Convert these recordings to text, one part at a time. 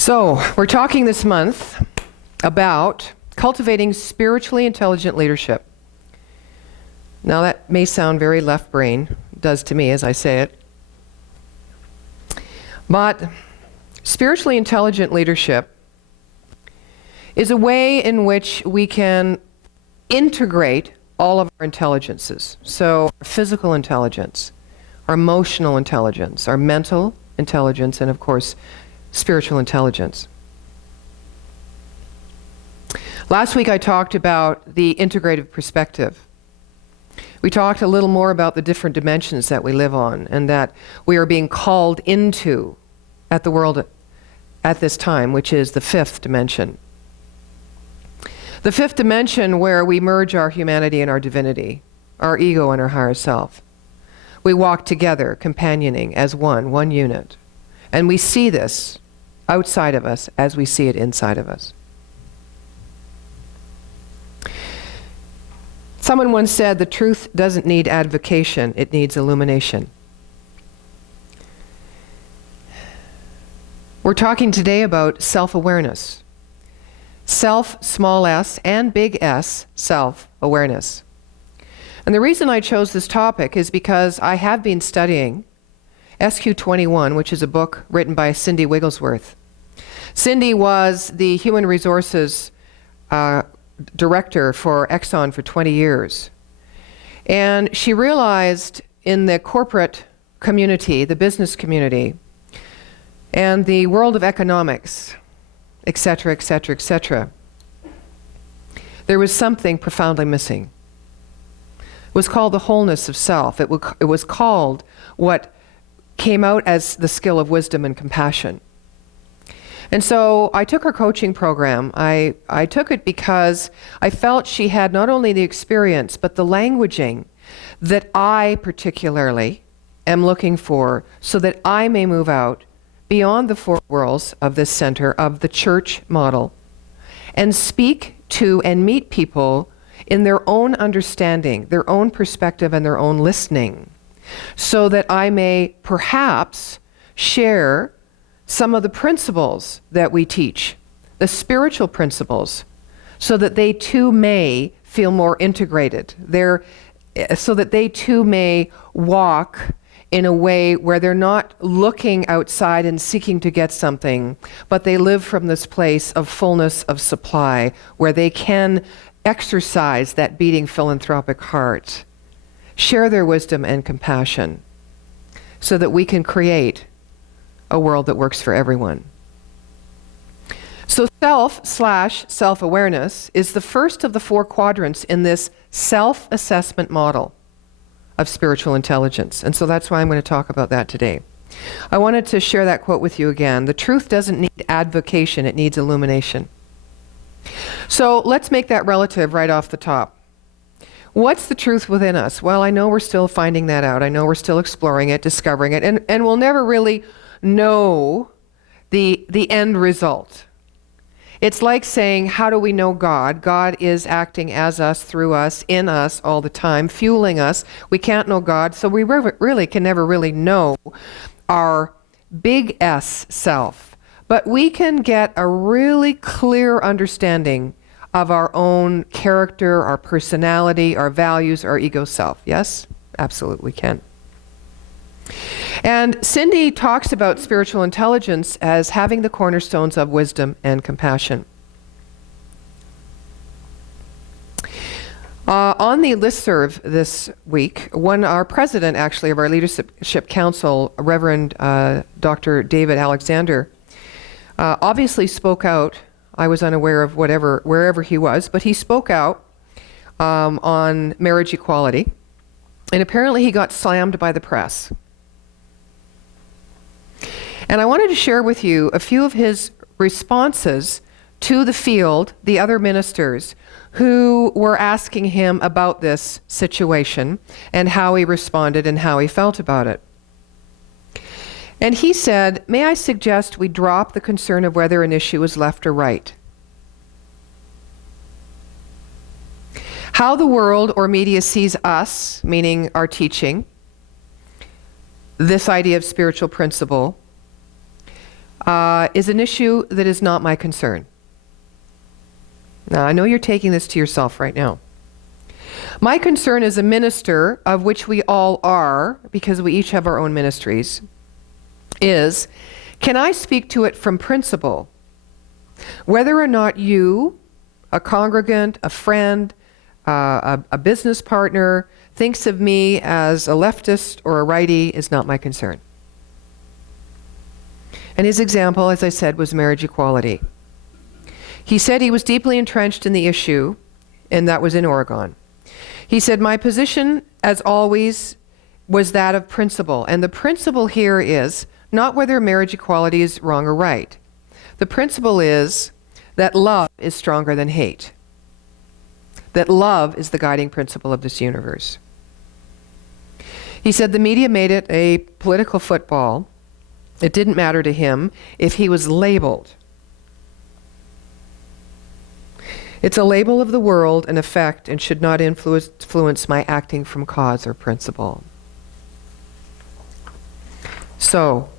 So, we're talking this month about cultivating spiritually intelligent leadership. Now, that may sound very left brain, it does to me as I say it. But spiritually intelligent leadership is a way in which we can integrate all of our intelligences. So, our physical intelligence, our emotional intelligence, our mental intelligence, and of course, spiritual intelligence. Last week I talked about the integrative perspective. We talked a little more about the different dimensions that we live on and that we are being called into at the world at this time, which is the fifth dimension. The fifth dimension where we merge our humanity and our divinity, our ego and our higher self. We walk together, companioning as one unit. And we see this outside of us as we see it inside of us. Someone once said, the truth doesn't need advocation, it needs illumination. We're talking today about self-awareness. Self, small s, and big S, self-awareness. And the reason I chose this topic is because I have been studying SQ21, which is a book written by Cindy Wigglesworth. Cindy was the human resources director for Exxon for 20 years. And she realized in the corporate community, the business community, and the world of economics, etc., etc., etc., there was something profoundly missing. It was called the wholeness of self. It was called what came out as the skill of wisdom and compassion. And so I took her coaching program. I took it because I felt she had not only the experience, but the languaging that I particularly am looking for so that I may move out beyond the four worlds of this center of the church model and speak to and meet people in their own understanding, their own perspective, and their own listening, so that I may perhaps share some of the principles that we teach, the spiritual principles, so that they too may feel more integrated, so that they too may walk in a way where they're not looking outside and seeking to get something, but they live from this place of fullness of supply, where they can exercise that beating philanthropic heart, share their wisdom and compassion, so that we can create a world that works for everyone. So self/self-awareness is the first of the four quadrants in this self-assessment model of spiritual intelligence. And so that's why I'm going to talk about that today. I wanted to share that quote with you again. The truth doesn't need advocation, it needs illumination. So let's make that relative right off the top. What's the truth within us? Well, I know we're still finding that out. I know we're still exploring it, discovering it, and we'll never really know the end result. It's like saying, how do we know God? God is acting as us, through us, in us all the time, fueling us. We can't know God, so we really can never really know our big S self. But we can get a really clear understanding of our own character, our personality, our values, our ego self. Yes? Absolutely we can. And Cindy talks about spiritual intelligence as having the cornerstones of wisdom and compassion. On the listserv this week, our president actually of our Leadership Council, Reverend Dr. David Alexander, obviously spoke out. I was unaware of wherever he was, but he spoke out on marriage equality, and apparently he got slammed by the press. And I wanted to share with you a few of his responses to the field, the other ministers, who were asking him about this situation and how he responded and how he felt about it. And he said, "May I suggest we drop the concern of whether an issue is left or right? How the world or media sees us, meaning our teaching, this idea of spiritual principle, is an issue that is not my concern. Now, I know you're taking this to yourself right now. My concern as a minister, of which we all are, because we each have our own ministries, is, can I speak to it from principle? Whether or not you, a congregant, a friend, a business partner, thinks of me as a leftist or a righty is not my concern. And his example, as I said, was marriage equality. He said he was deeply entrenched in the issue, and that was in Oregon. He said, my position, as always, was that of principle. And the principle here is not whether marriage equality is wrong or right. The principle is that love is stronger than hate. That love is the guiding principle of this universe. He said the media made it a political football. It didn't matter to him if he was labeled. It's a label of the world, an effect, and should not influence my acting from cause or principle. So,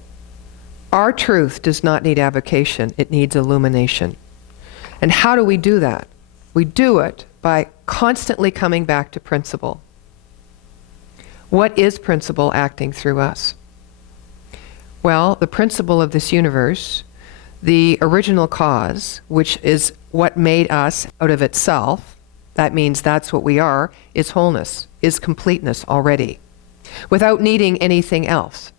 our truth does not need avocation, it needs illumination. And how do we do that? We do it by constantly coming back to principle. What is principle acting through us? Well, the principle of this universe, the original cause, which is what made us out of itself, that means that's what we are, is wholeness, is completeness already, without needing anything else.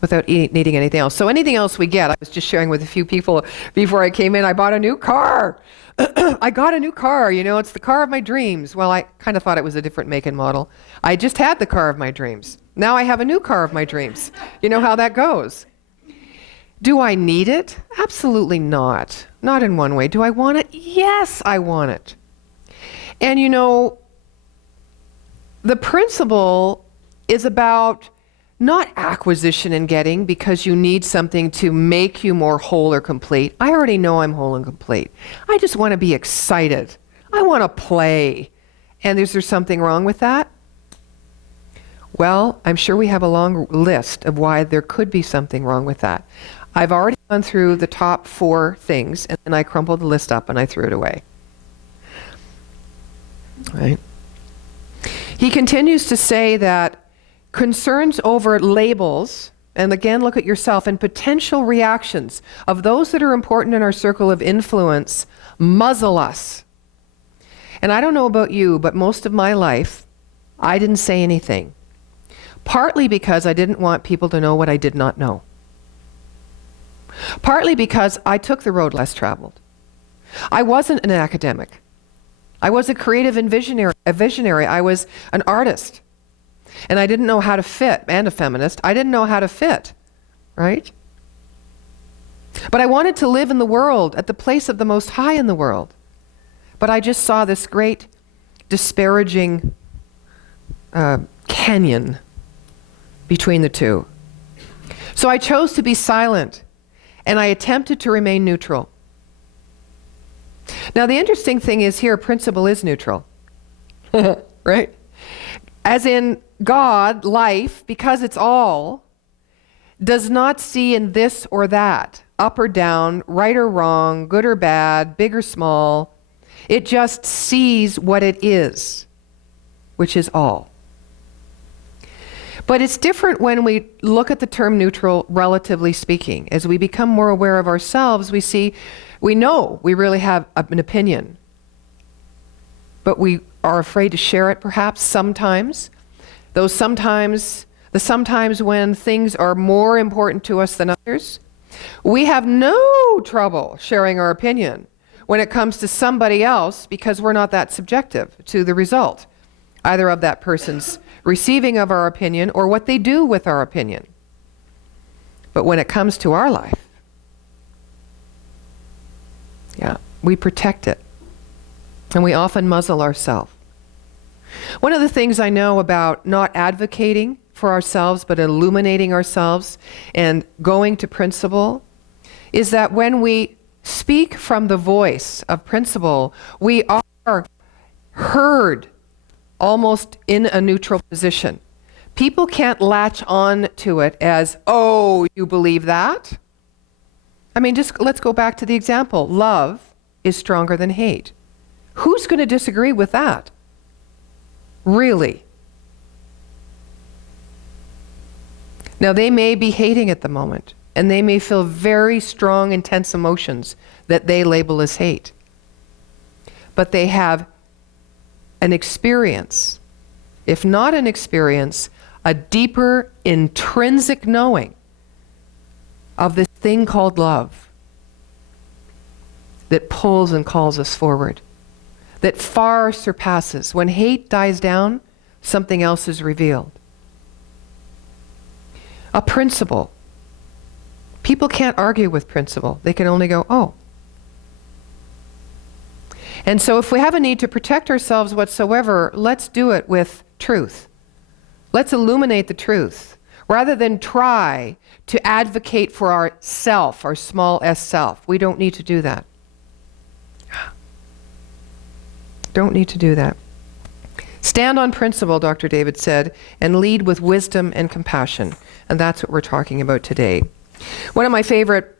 Without needing anything else. So anything else we get, I was just sharing with a few people before I came in, I bought a new car. I got a new car, you know, it's the car of my dreams. Well, I kind of thought it was a different make and model. I just had the car of my dreams. Now I have a new car of my dreams. You know how that goes. Do I need it? Absolutely not. Not in one way. Do I want it? Yes, I want it. And you know, the principle is about not acquisition and getting because you need something to make you more whole or complete. I already know I'm whole and complete. I just want to be excited. I want to play. And is there something wrong with that? Well, I'm sure we have a long list of why there could be something wrong with that. I've already gone through the top 4 things, and then I crumpled the list up and I threw it away. Right? He continues to say that concerns over labels, and again, look at yourself, and potential reactions of those that are important in our circle of influence muzzle us. And I don't know about you, but most of my life, I didn't say anything. Partly because I didn't want people to know what I did not know. Partly because I took the road less traveled. I wasn't an academic. I was a creative and visionary. I was an artist. And I didn't know how to fit, and a feminist. I didn't know how to fit, right? But I wanted to live in the world, at the place of the Most High in the world. But I just saw this great disparaging canyon between the two. So I chose to be silent, and I attempted to remain neutral. Now the interesting thing is here, principle is neutral, right? As in God, life, because it's all, does not see in this or that, up or down, right or wrong, good or bad, big or small. It just sees what it is, which is all. But it's different when we look at the term neutral, relatively speaking. As we become more aware of ourselves, we know we really have an opinion. But we are afraid to share it perhaps sometimes. The sometimes when things are more important to us than others. We have no trouble sharing our opinion when it comes to somebody else because we're not that subjective to the result, either of that person's receiving of our opinion or what they do with our opinion. But when it comes to our life, we protect it. And we often muzzle ourselves. One of the things I know about not advocating for ourselves, but illuminating ourselves and going to principle, is that when we speak from the voice of principle, we are heard almost in a neutral position. People can't latch on to it as, oh, you believe that? I mean, just let's go back to the example. Love is stronger than hate. Who's going to disagree with that? Really? Now, they may be hating at the moment, and they may feel very strong, intense emotions that they label as hate. But they have an experience, if not an experience, a deeper intrinsic knowing of this thing called love that pulls and calls us forward, that far surpasses. When hate dies down, something else is revealed. A principle. People can't argue with principle. They can only go, oh. And so if we have a need to protect ourselves whatsoever, let's do it with truth. Let's illuminate the truth, rather than try to advocate for our self, our small s self. We don't need to do that. Don't need to do that. Stand on principle, Dr. David said, and lead with wisdom and compassion. And that's what we're talking about today. One of my favorite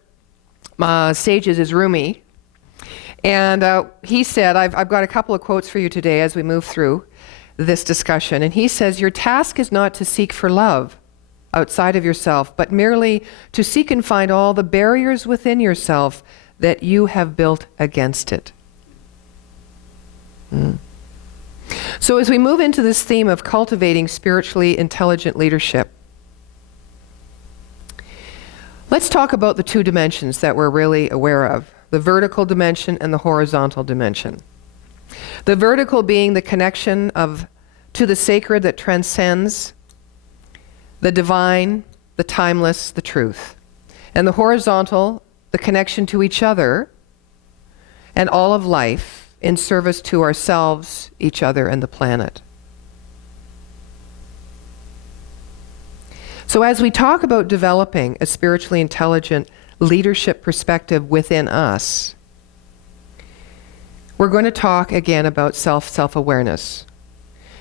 sages is Rumi. And he said, I've got a couple of quotes for you today as we move through this discussion. And he says, your task is not to seek for love outside of yourself, but merely to seek and find all the barriers within yourself that you have built against it. So as we move into this theme of cultivating spiritually intelligent leadership, let's talk about the two dimensions that we're really aware of, the vertical dimension and the horizontal dimension. The vertical being the connection to the sacred that transcends the divine, the timeless, the truth. And the horizontal, the connection to each other and all of life in service to ourselves, each other, and the planet. So as we talk about developing a spiritually intelligent leadership perspective within us, we're going to talk again about self-awareness.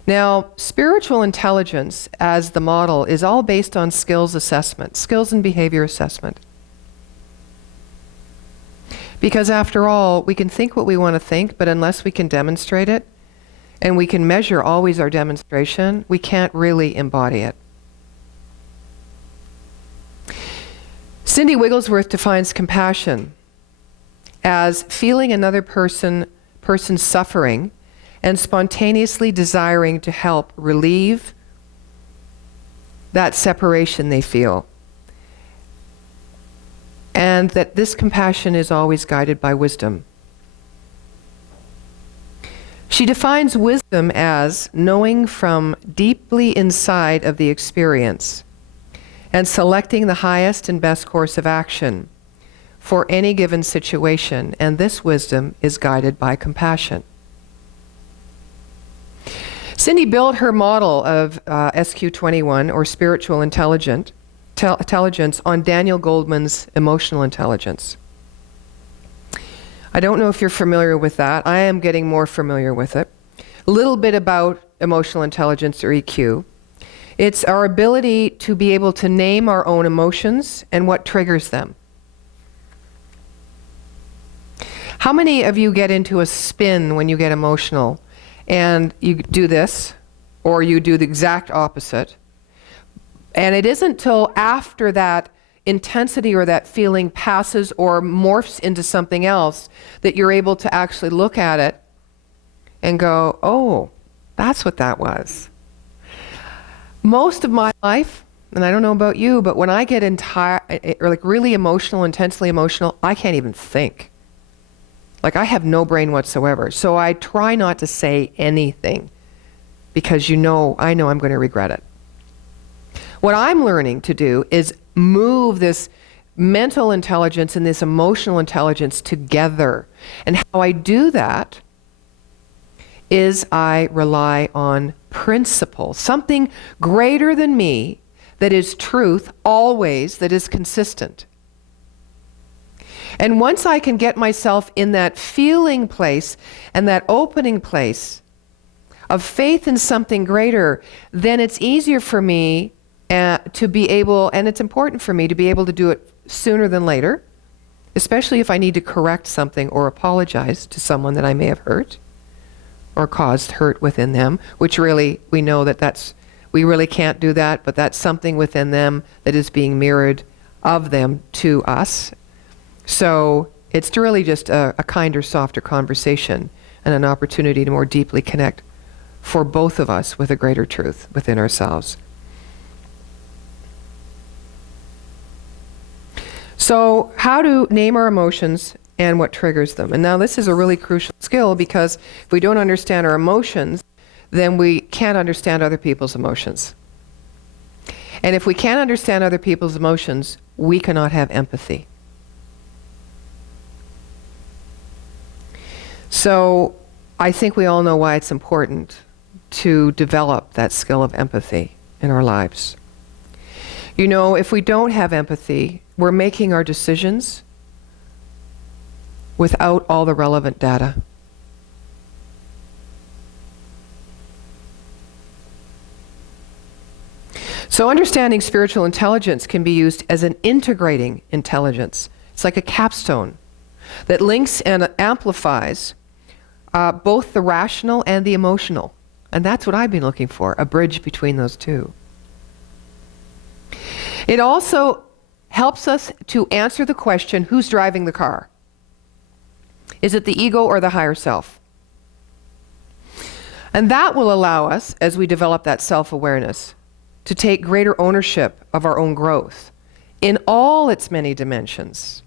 Now, spiritual intelligence as the model is all based on skills assessment, skills and behavior assessment. Because after all, we can think what we want to think, but unless we can demonstrate it, and we can measure always our demonstration, we can't really embody it. Cindy Wigglesworth defines compassion as feeling another person's suffering and spontaneously desiring to help relieve that separation they feel. And that this compassion is always guided by wisdom. She defines wisdom as knowing from deeply inside of the experience and selecting the highest and best course of action for any given situation, and this wisdom is guided by compassion. Cindy built her model of SQ21, or spiritual intelligence, on Daniel Goldman's emotional intelligence. I don't know if you're familiar with that. I am getting more familiar with it. A little bit about emotional intelligence, or EQ. It's our ability to be able to name our own emotions and what triggers them. How many of you get into a spin when you get emotional and you do this, or you do the exact opposite? And it isn't till after that intensity or that feeling passes or morphs into something else that you're able to actually look at it and go, oh, that's what that was. Most of my life, and I don't know about you, but when I get really emotional, intensely emotional, I can't even think. Like, I have no brain whatsoever. So I try not to say anything because I know I'm going to regret it. What I'm learning to do is move this mental intelligence and this emotional intelligence together. And how I do that is I rely on principle, something greater than me that is truth always, that is consistent. And once I can get myself in that feeling place and that opening place of faith in something greater, then it's easier for me to be able, and it's important for me to be able to do it sooner than later, especially if I need to correct something or apologize to someone that I may have hurt or caused hurt within them, which really, we know that we really can't do that, but that's something within them that is being mirrored of them to us. So it's really just a kinder, softer conversation and an opportunity to more deeply connect for both of us with a greater truth within ourselves. So how to name our emotions and what triggers them. And now this is a really crucial skill, because if we don't understand our emotions, then we can't understand other people's emotions. And if we can't understand other people's emotions, we cannot have empathy. So I think we all know why it's important to develop that skill of empathy in our lives. You know, if we don't have empathy, we're making our decisions without all the relevant data. So understanding spiritual intelligence can be used as an integrating intelligence. It's like a capstone that links and amplifies both the rational and the emotional. And that's what I've been looking for, a bridge between those two. It also helps us to answer the question, who's driving the car? Is it the ego or the higher self? And that will allow us, as we develop that self-awareness, to take greater ownership of our own growth in all its many dimensions.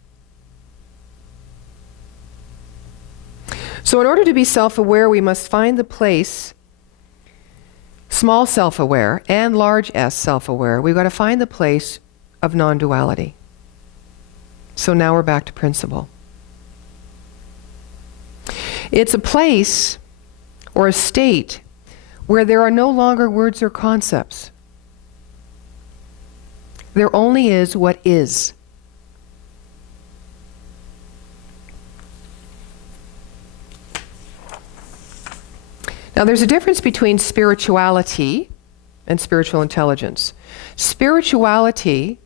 So in order to be self-aware, we must find the place, small self-aware and large S self-aware, we've got to find the place of non-duality. So now we're back to principle. It's a place or a state where there are no longer words or concepts. There only is what is. Now there's a difference between spirituality and spiritual intelligence. Spirituality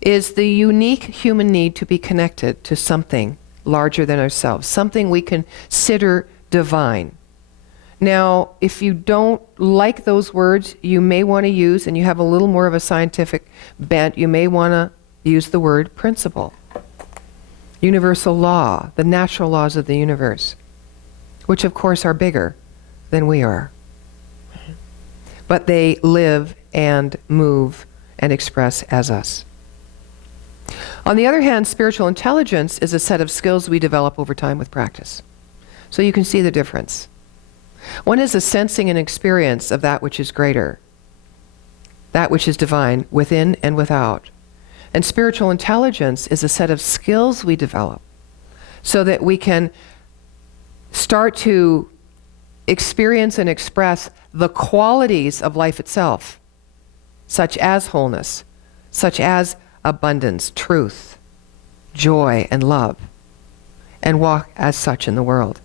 is the unique human need to be connected to something larger than ourselves, something we consider divine. Now, if you don't like those words, you may want to use, and you have a little more of a scientific bent, you may want to use the word principle. Universal law, the natural laws of the universe, which of course are bigger than we are. But they live and move and express as us. On the other hand, spiritual intelligence is a set of skills we develop over time with practice. So you can see the difference. One is a sensing and experience of that which is greater, that which is divine within and without. And spiritual intelligence is a set of skills we develop so that we can start to experience and express the qualities of life itself, such as wholeness, such as abundance, truth, joy, and love, and walk as such in the world.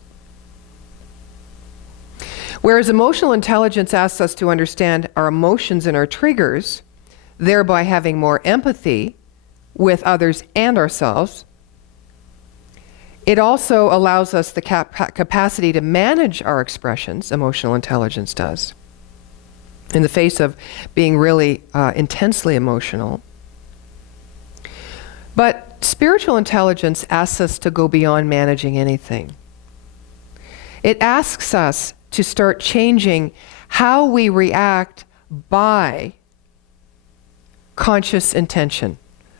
Whereas emotional intelligence asks us to understand our emotions and our triggers, thereby having more empathy with others and ourselves, it also allows us the capacity to manage our expressions, emotional intelligence does, in the face of being really intensely emotional. But spiritual intelligence asks us to go beyond managing anything. It asks us to start changing how we react by conscious intention,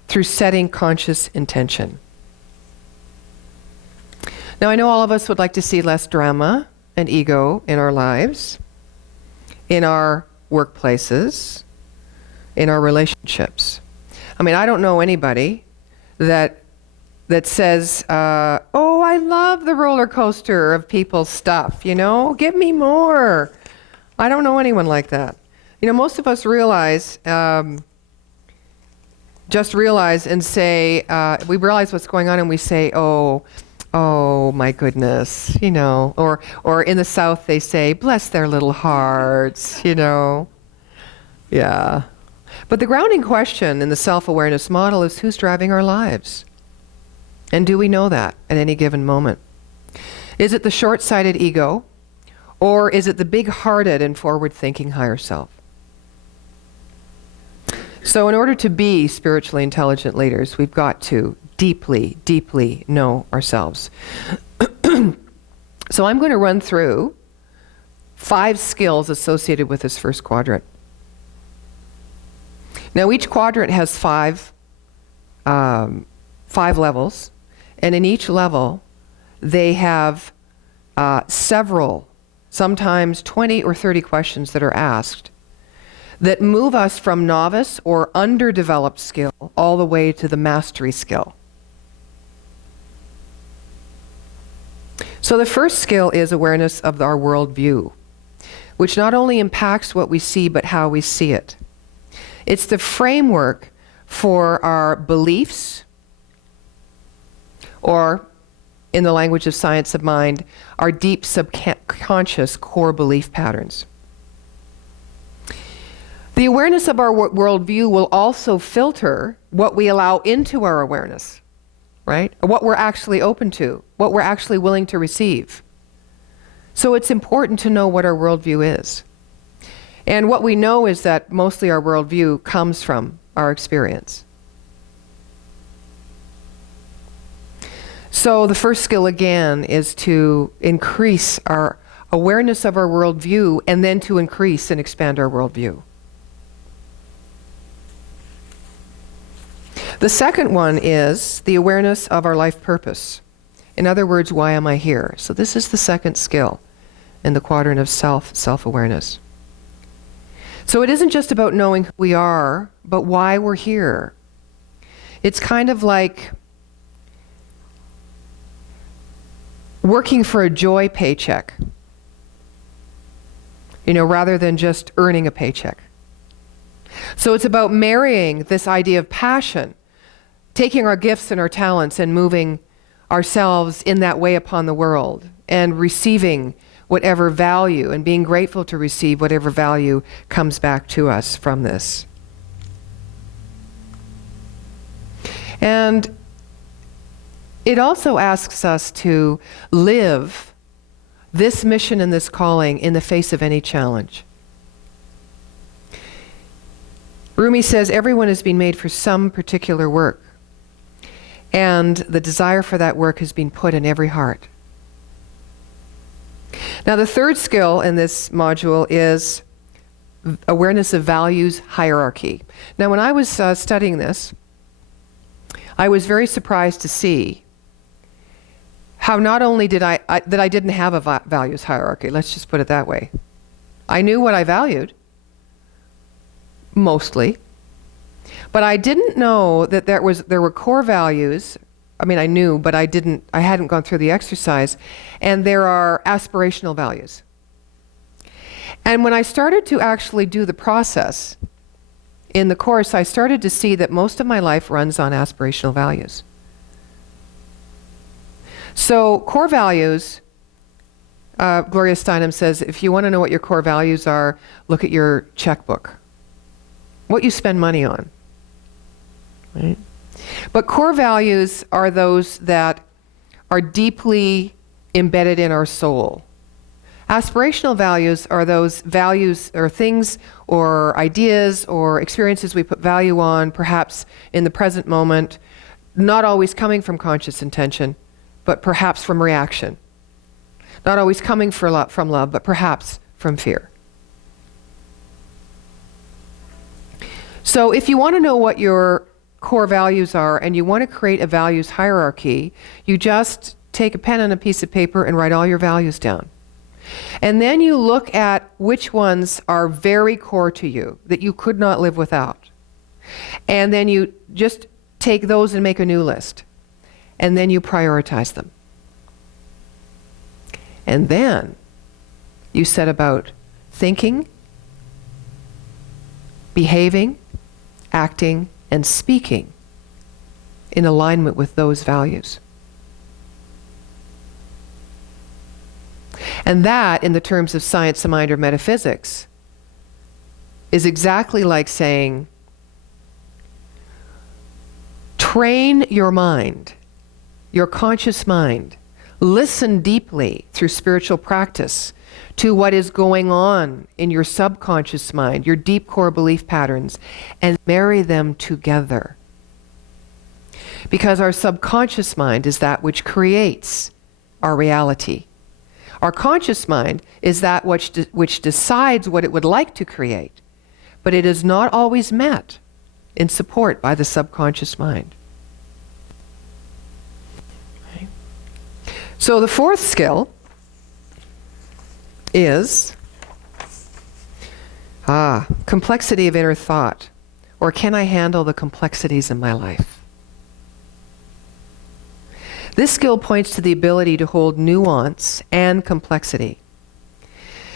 through setting conscious intention. Now, I know all of us would like to see less drama and ego in our lives, in our workplaces, in our relationships. I mean, I don't know anybody that says, oh, I love the roller coaster of people's stuff, you know, give me more. I don't know anyone like that. You know, most of us realize, just realize and say, we realize what's going on and we say, oh my goodness, you know, or in the South they say, bless their little hearts, you know. Yeah. But the grounding question in the self-awareness model is, who's driving our lives? And do we know that at any given moment? Is it the short-sighted ego, or is it the big-hearted and forward-thinking higher self? So in order to be spiritually intelligent leaders, we've got to deeply, deeply know ourselves. So I'm going to run through 5 skills associated with this first quadrant. Now each quadrant has 5 levels, and in each level they have several, sometimes 20 or 30 questions that are asked that move us from novice or underdeveloped skill all the way to the mastery skill. So the first skill is awareness of our worldview, which not only impacts what we see, but how we see it. It's the framework for our beliefs, or in the language of science of mind, our deep subconscious core belief patterns. The awareness of our worldview will also filter what we allow into our awareness, right? What we're actually open to, what we're actually willing to receive. So it's important to know what our worldview is. And what we know is that mostly our worldview comes from our experience. So the first skill again is to increase our awareness of our worldview, and then to increase and expand our worldview. The second one is the awareness of our life purpose. In other words, why am I here? So this is the second skill in the quadrant of self-awareness. So it isn't just about knowing who we are, but why we're here. It's kind of like working for a joy paycheck, rather than just earning a paycheck. So it's about marrying this idea of passion, taking our gifts and our talents and moving ourselves in that way upon the world, and receiving whatever value, and being grateful to receive whatever value comes back to us from this. And it also asks us to live this mission and this calling in the face of any challenge. Rumi says everyone has been made for some particular work, and the desire for that work has been put in every heart. Now the third skill in this module is awareness of values hierarchy. Now when I was studying this, I was very surprised to see how not only did that I didn't have a values hierarchy, let's just put it that way. I knew what I valued, mostly, but I didn't know that there were core values. I mean, I knew, but I hadn't gone through the exercise, and there are aspirational values. And when I started to actually do the process in the course, I started to see that most of my life runs on aspirational values. So core values, Gloria Steinem says, if you want to know what your core values are, look at your checkbook. What you spend money on, right? But core values are those that are deeply embedded in our soul. Aspirational values are those values or things or ideas or experiences we put value on, perhaps in the present moment, not always coming from conscious intention, but perhaps from reaction. Not always coming from love, but perhaps from fear. So if you want to know what your core values are and you want to create a values hierarchy, you just take a pen and a piece of paper and write all your values down. And then you look at which ones are very core to you, that you could not live without. And then you just take those and make a new list. And then you prioritize them. And then you set about thinking, behaving, acting, and speaking in alignment with those values. And that, in the terms of science of mind or metaphysics, is exactly like saying, train your mind your conscious mind. Listen deeply through spiritual practice to what is going on in your subconscious mind, your deep core belief patterns, and marry them together. Because our subconscious mind is that which creates our reality. Our conscious mind is that which decides what it would like to create, but it is not always met in support by the subconscious mind. Okay. So the fourth skill is complexity of inner thought, or can I handle the complexities in my life? This skill points to the ability to hold nuance and complexity.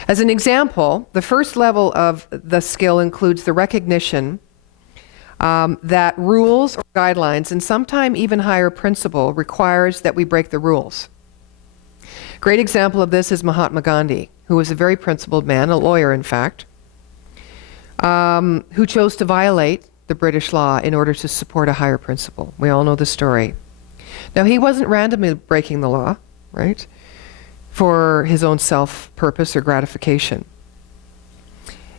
As an example, the first level of the skill includes the recognition that rules or guidelines, and sometimes even higher principle, requires that we break the rules. Great example of this is Mahatma Gandhi, who was a very principled man, a lawyer in fact, who chose to violate the British law in order to support a higher principle. We all know the story. Now, he wasn't randomly breaking the law, right, for his own self-purpose or gratification.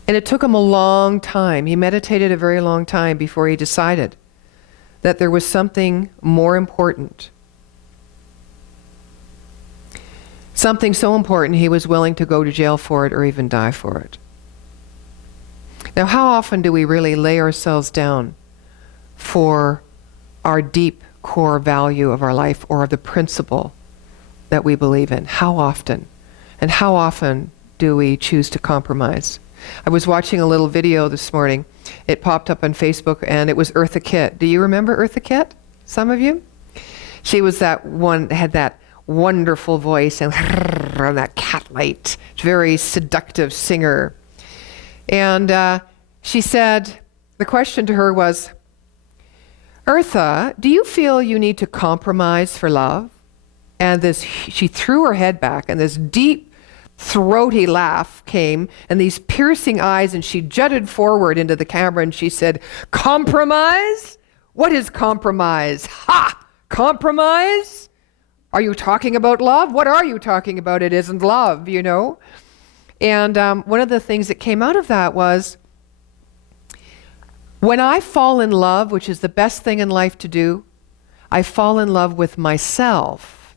And it took him a long time. He meditated a very long time before he decided that there was something more important. Something so important he was willing to go to jail for it or even die for it. Now, how often do we really lay ourselves down for our deep core value of our life or the principle that we believe in? How often? And how often do we choose to compromise? I was watching a little video this morning. It popped up on Facebook, and it was Eartha Kitt. Do you remember Eartha Kitt? Some of you? She was that one, had that wonderful voice and that cat-light, very seductive singer. And she said, the question to her was, Eartha, do you feel you need to compromise for love? And she threw her head back, and this deep, throaty laugh came, and these piercing eyes, and she jutted forward into the camera, and she said, compromise? What is compromise? Ha! Compromise? Are you talking about love? What are you talking about? It isn't love, you know? And one of the things that came out of that was, when I fall in love, which is the best thing in life to do, I fall in love with myself,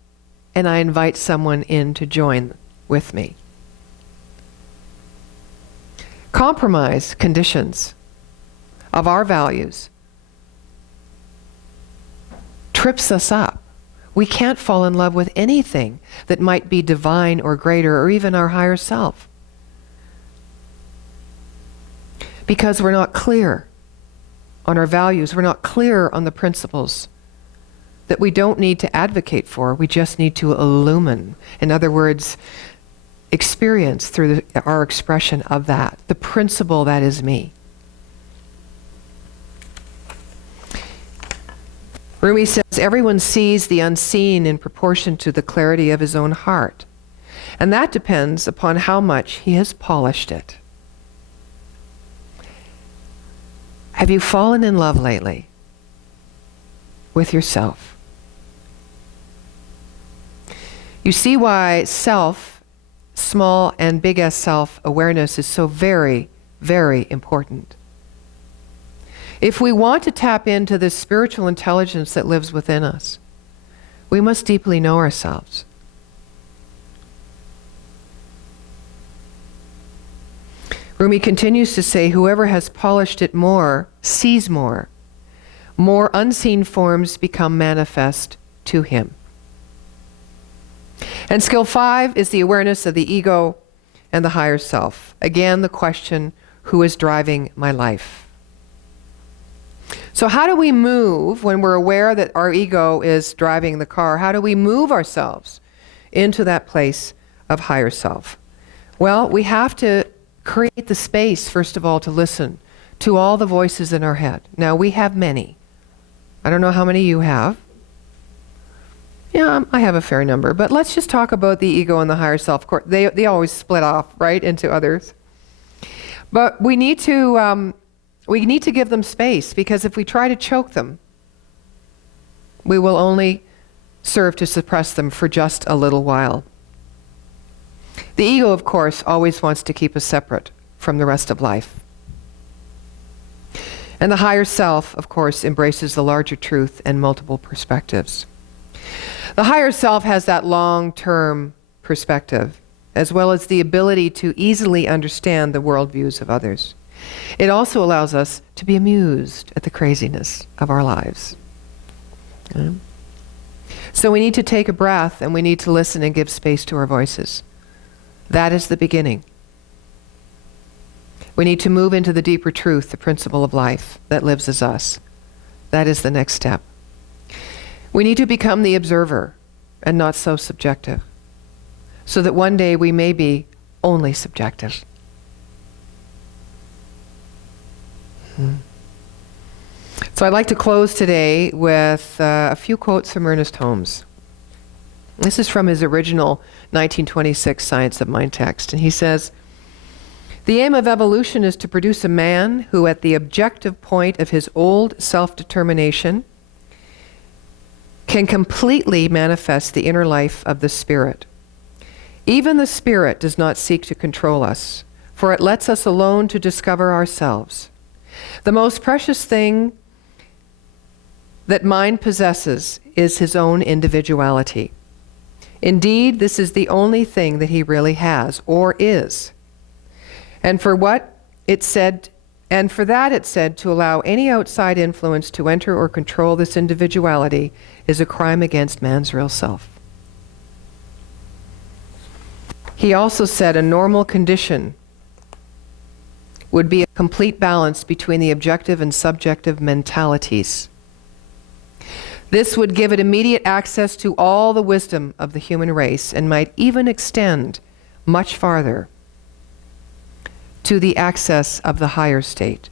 and I invite someone in to join with me. Compromise conditions of our values trips us up. We can't fall in love with anything that might be divine or greater or even our higher self, because we're not clear on our values. We're not clear on the principles that we don't need to advocate for. We just need to illumine. In other words, experience through our expression of that, the principle that is me. Rumi says, everyone sees the unseen in proportion to the clarity of his own heart. And that depends upon how much he has polished it. Have you fallen in love lately with yourself? You see why self, small and big S self-awareness is so very, very important. If we want to tap into this spiritual intelligence that lives within us, we must deeply know ourselves. Rumi continues to say, whoever has polished it more sees more. More unseen forms become manifest to him. And skill 5 is the awareness of the ego and the higher self. Again, the question, who is driving my life? So how do we move when we're aware that our ego is driving the car? How do we move ourselves into that place of higher self? Well, we have to create the space, first of all, to listen to all the voices in our head. Now, we have many. I don't know how many you have. Yeah, I have a fair number, but let's just talk about the ego and the higher self. Of course, they always split off, right, into others. But we need to give them space, because if we try to choke them, we will only serve to suppress them for just a little while. The ego, of course, always wants to keep us separate from the rest of life. And the higher self, of course, embraces the larger truth and multiple perspectives. The higher self has that long-term perspective, as well as the ability to easily understand the worldviews of others. It also allows us to be amused at the craziness of our lives. So we need to take a breath, and we need to listen and give space to our voices. That is the beginning. We need to move into the deeper truth, the principle of life that lives as us. That is the next step. We need to become the observer and not so subjective, so that one day we may be only subjective. So I'd like to close today with a few quotes from Ernest Holmes. This is from his original 1926 Science of Mind text, and he says, "The aim of evolution is to produce a man who, at the objective point of his old self-determination, can completely manifest the inner life of the spirit. Even the spirit does not seek to control us, for it lets us alone to discover ourselves. The most precious thing that mind possesses is his own individuality. Indeed, this is the only thing that he really has, or is. And for that it said to allow any outside influence to enter or control this individuality is a crime against man's real self." He also said a normal condition would be a complete balance between the objective and subjective mentalities. This would give it immediate access to all the wisdom of the human race and might even extend much farther to the access of the higher state,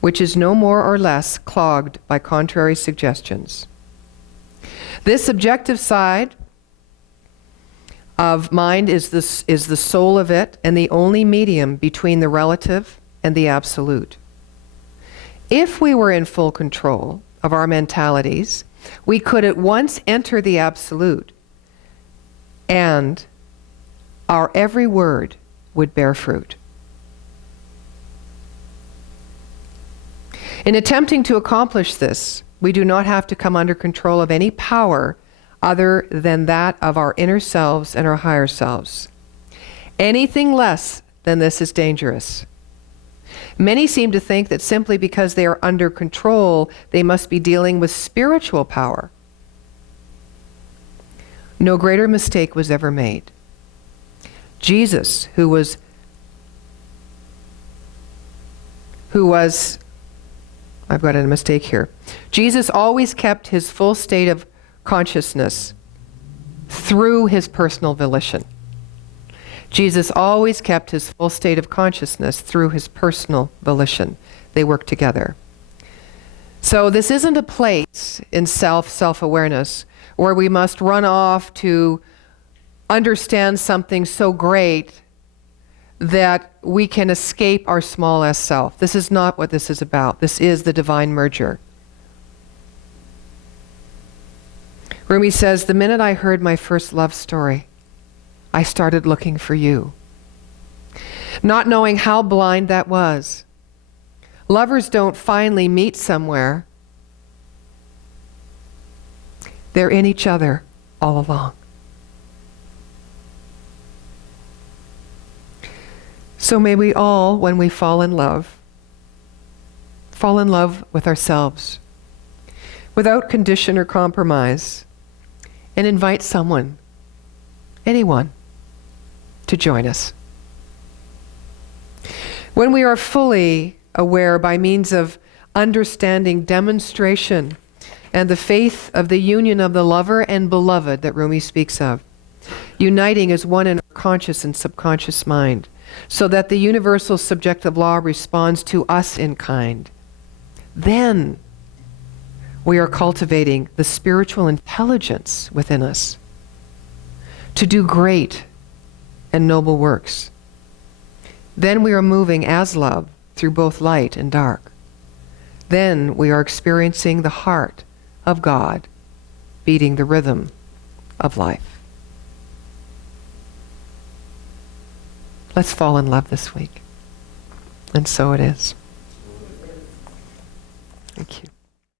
which is no more or less clogged by contrary suggestions. This objective side of mind is the soul of it and the only medium between the relative and the absolute. If we were in full control of our mentalities, we could at once enter the absolute, and our every word would bear fruit. In attempting to accomplish this, we do not have to come under control of any power other than that of our inner selves and our higher selves. Anything less than this is dangerous. Many seem to think that simply because they are under control, they must be dealing with spiritual power. No greater mistake was ever made. Jesus, who was I've got a mistake here. Jesus always kept his full state of consciousness through his personal volition. Jesus always kept his full state of consciousness through his personal volition. They work together. So this isn't a place in self-awareness, where we must run off to understand something so great that we can escape our small s self. This is not what this is about. This is the divine merger. Rumi says, "The minute I heard my first love story, I started looking for you." Not knowing how blind that was. Lovers don't finally meet somewhere. They're in each other all along. So may we all, when we fall in love with ourselves, without condition or compromise, and invite someone, anyone, to join us. When we are fully aware by means of understanding, demonstration, and the faith of the union of the lover and beloved that Rumi speaks of, uniting as one in our conscious and subconscious mind, so that the universal subjective law responds to us in kind, then we are cultivating the spiritual intelligence within us to do great and noble works. Then we are moving as love through both light and dark. Then we are experiencing the heart of God beating the rhythm of life. Let's fall in love this week. And so it is. Thank you.